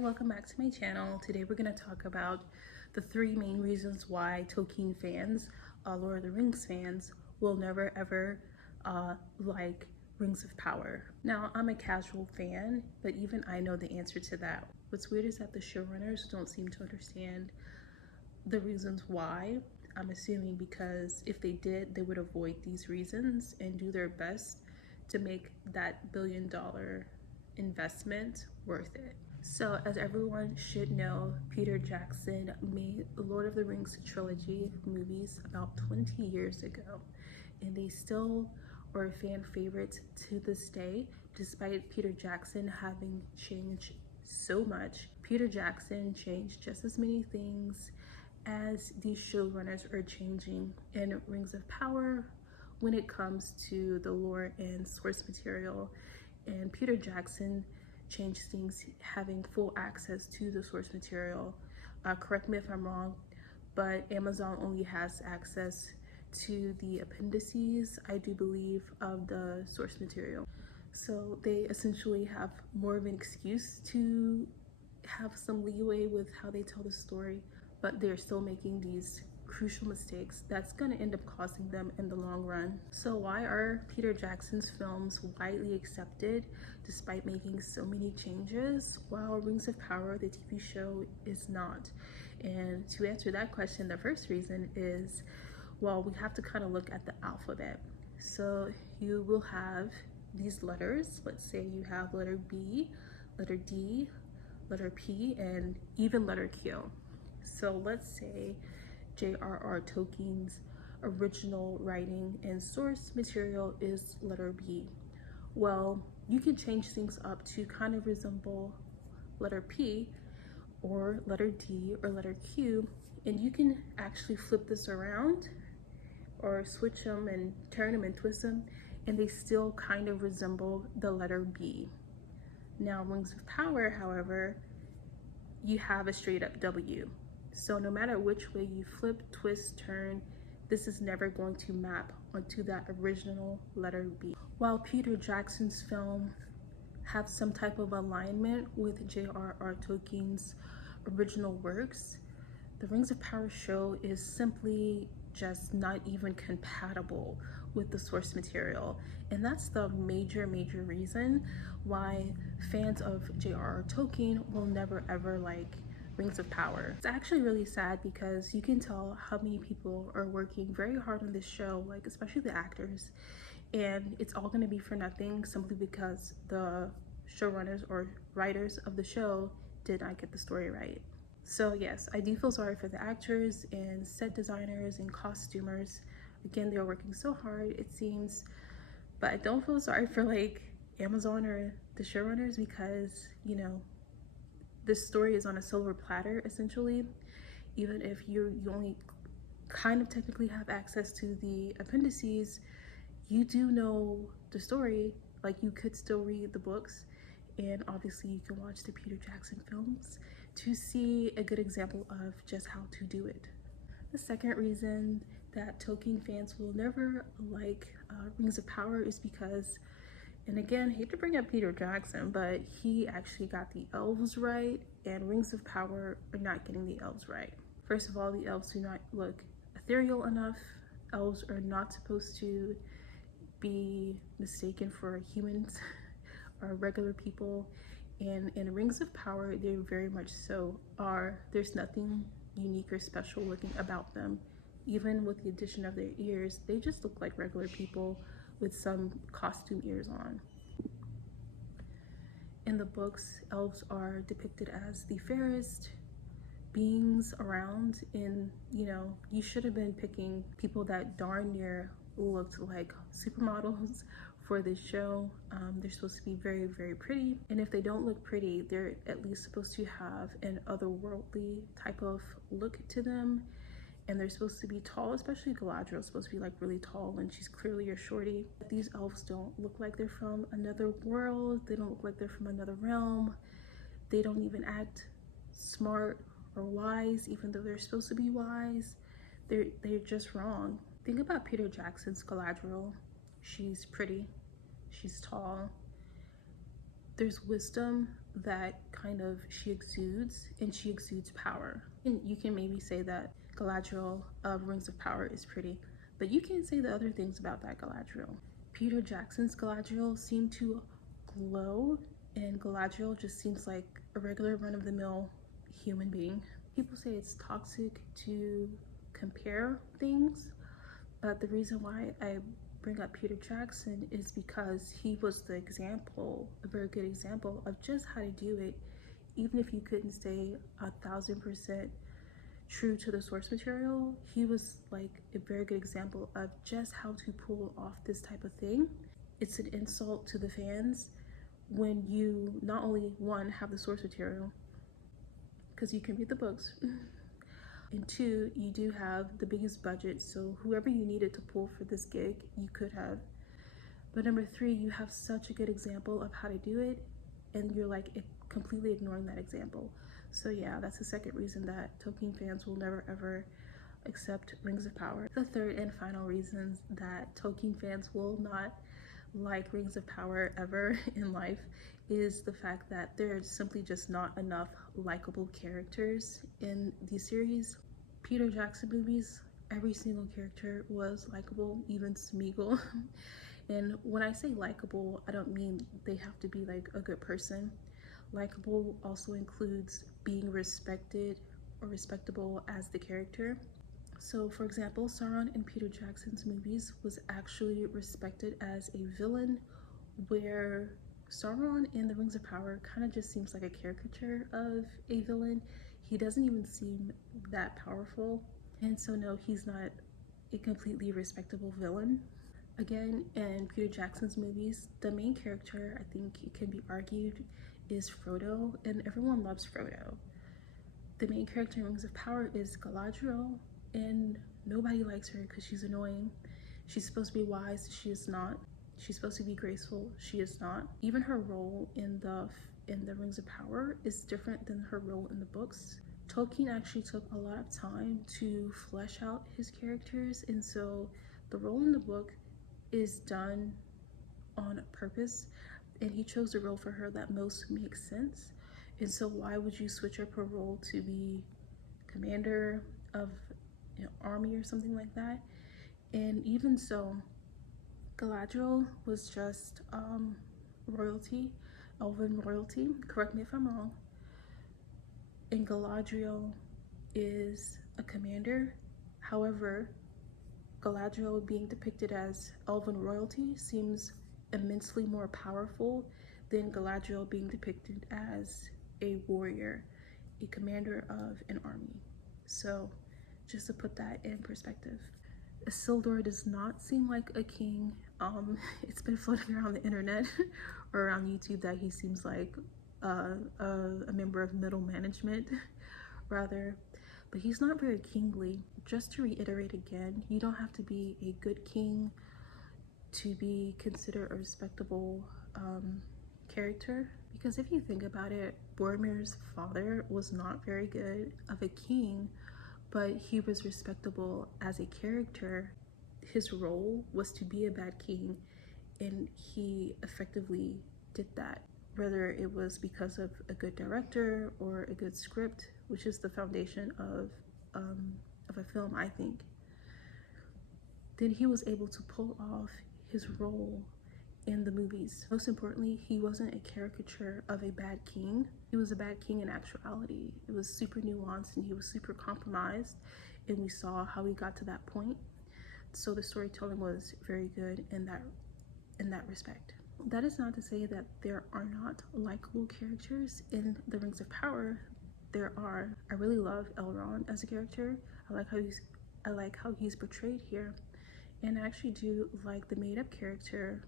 Welcome back to my channel. Today we're going to talk about the three main reasons why Tolkien fans, Lord of the Rings fans, will never ever like Rings of Power. Now, I'm a casual fan, but even I know the answer to that. What's weird is that the showrunners don't seem to understand the reasons why. I'm assuming because if they did, they would avoid these reasons and do their best to make that billion-dollar investment worth it. So, as everyone should know, Peter Jackson made the Lord of the Rings trilogy movies about 20 years ago, and they still are fan favorites to this day, despite Peter Jackson having changed so much. Peter Jackson changed just as many things as these showrunners are changing in Rings of Power when it comes to the lore and source material. And Peter Jackson changed things having full access to the source material. Correct me if I'm wrong, but Amazon only has access to the appendices, I do believe, of the source material. So they essentially have more of an excuse to have some leeway with how they tell the story, but they're still making these crucial mistakes that's going to end up costing them in the long run. So why are Peter Jackson's films widely accepted despite making so many changes, while Rings of Power, the TV show, is not? And to answer that question, the first reason is, well, we have to kind of look at the alphabet. So you will have these letters. Let's say you have letter B, letter D, letter P, and even letter Q. So let's say J.R.R. Tolkien's original writing and source material is letter B. Well, you can change things up to kind of resemble letter P or letter D or letter Q, and you can actually flip this around or switch them and turn them and twist them, and they still kind of resemble the letter B. Now, Rings of Power, however, you have a straight up W. So no matter which way you flip, twist, turn, this is never going to map onto that original letter B. While Peter Jackson's film have some type of alignment with J.R.R. Tolkien's original works, the Rings of Power show is simply just not even compatible with the source material. And that's the major reason why fans of J.R.R. Tolkien will never ever like Rings of Power. It's actually really sad because you can tell how many people are working very hard on this show, like especially the actors, and it's all going to be for nothing simply because the showrunners or writers of the show did not get the story right. So yes, I do feel sorry for the actors and set designers and costumers. Again, they're working so hard, it seems, but I don't feel sorry for like Amazon or the showrunners because, you know, this story is on a silver platter essentially. Even if you only kind of technically have access to the appendices, you do know the story. Like, you could still read the books, and obviously you can watch the Peter Jackson films to see a good example of just how to do it. The second reason that Tolkien fans will never like Rings of Power is because, and again, hate to bring up Peter Jackson, but he actually got the elves right, and Rings of Power are not getting the elves right. First of all, the elves do not look ethereal enough. Elves are not supposed to be mistaken for humans or regular people. And in Rings of Power, they very much so are. There's nothing unique or special looking about them. Even with the addition of their ears, they just look like regular people with some costume ears on. In the books, elves are depicted as the fairest beings around, and you know, you should have been picking people that darn near looked like supermodels for this show. They're supposed to be very pretty, and if they don't look pretty, they're at least supposed to have an otherworldly type of look to them. And they're supposed to be tall, especially Galadriel is supposed to be like really tall, and she's clearly a shorty. These elves don't look like they're from another world. They don't look like they're from another realm. They don't even act smart or wise, even though they're supposed to be wise. They're just wrong. Think about Peter Jackson's Galadriel. She's pretty, she's tall. There's wisdom that kind of she exudes, and she exudes power. And you can maybe say that Galadriel of Rings of Power is pretty, but you can't say the other things about that Galadriel. Peter Jackson's Galadriel seemed to glow, and Galadriel just seems like a regular run-of-the-mill human being. People say it's toxic to compare things, but the reason why I bring up Peter Jackson is because he was the example, a very good example of just how to do it, even if you couldn't stay 1,000% true to the source material. He was like a very good example of just how to pull off this type of thing. It's an insult to the fans when you not only, one, have the source material, because you can read the books, and two, you do have the biggest budget, so whoever you needed to pull for this gig, you could have. But number three, you have such a good example of how to do it, and you're like completely ignoring that example. So yeah, that's the second reason that Tolkien fans will never ever accept Rings of Power. The third and final reason that Tolkien fans will not like Rings of Power ever in life is the fact that there's simply just not enough likable characters in the series. Peter Jackson movies, every single character was likable, even Smeagol. And when I say likable, I don't mean they have to be like a good person. Likable also includes being respected or respectable as the character. So for example, Sauron in Peter Jackson's movies was actually respected as a villain, where Sauron in the Rings of Power kind of just seems like a caricature of a villain. He doesn't even seem that powerful, and so no, he's not a completely respectable villain. Again, in Peter Jackson's movies, the main character, I think it can be argued, is Frodo, and everyone loves Frodo. The main character in Rings of Power is Galadriel, and nobody likes her because she's annoying. She's supposed to be wise, she is not. She's supposed to be graceful, she is not. Even her role in the Rings of Power is different than her role in the books. Tolkien actually took a lot of time to flesh out his characters, and so the role in the book is done on purpose, and he chose the role for her that most makes sense. And so why would you switch up her role to be commander of an army or something like that? And even so, Galadriel was just royalty, elven royalty, correct me if I'm wrong, and Galadriel is a commander. However, Galadriel being depicted as elven royalty seems immensely more powerful than Galadriel being depicted as a warrior, a commander of an army. So just to put that in perspective. Isildur does not seem like a king. It's been floating around the internet or around YouTube that he seems like a member of middle management rather, but he's not very kingly. Just to reiterate again, you don't have to be a good king to be considered a respectable character, because if you think about it, Boromir's father was not very good of a king, but he was respectable as a character. His role was to be a bad king, and he effectively did that, whether it was because of a good director or a good script, which is the foundation of a film, I think. Then he was able to pull off his role in the movies. Most importantly, he wasn't a caricature of a bad king. He was a bad king in actuality. It was super nuanced, and he was super compromised, and we saw how he got to that point. So the storytelling was very good in that respect. That is not to say that there are not likable characters in the Rings of Power. There are. I really love Elrond as a character. I like how he's portrayed here, and I actually do like the made-up character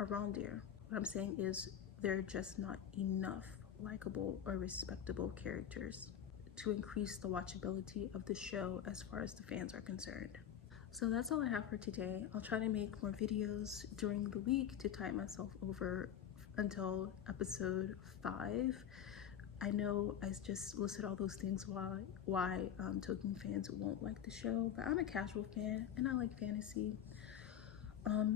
Arondir. What I'm saying is there are just not enough likable or respectable characters to increase the watchability of the show as far as the fans are concerned. So that's all I have for today. I'll try to make more videos during the week to tide myself over until episode 5. I know I just listed all those things why Tolkien fans won't like the show, but I'm a casual fan and I like fantasy.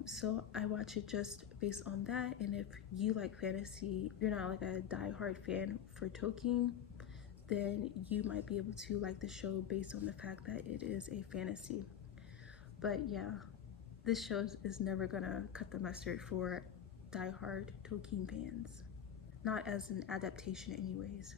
So I watch it just based on that, and if you like fantasy, you're not like a die-hard fan for Tolkien, then you might be able to like the show based on the fact that it is a fantasy. But yeah, this show is never gonna cut the mustard for die-hard Tolkien fans. Not as an adaptation anyways.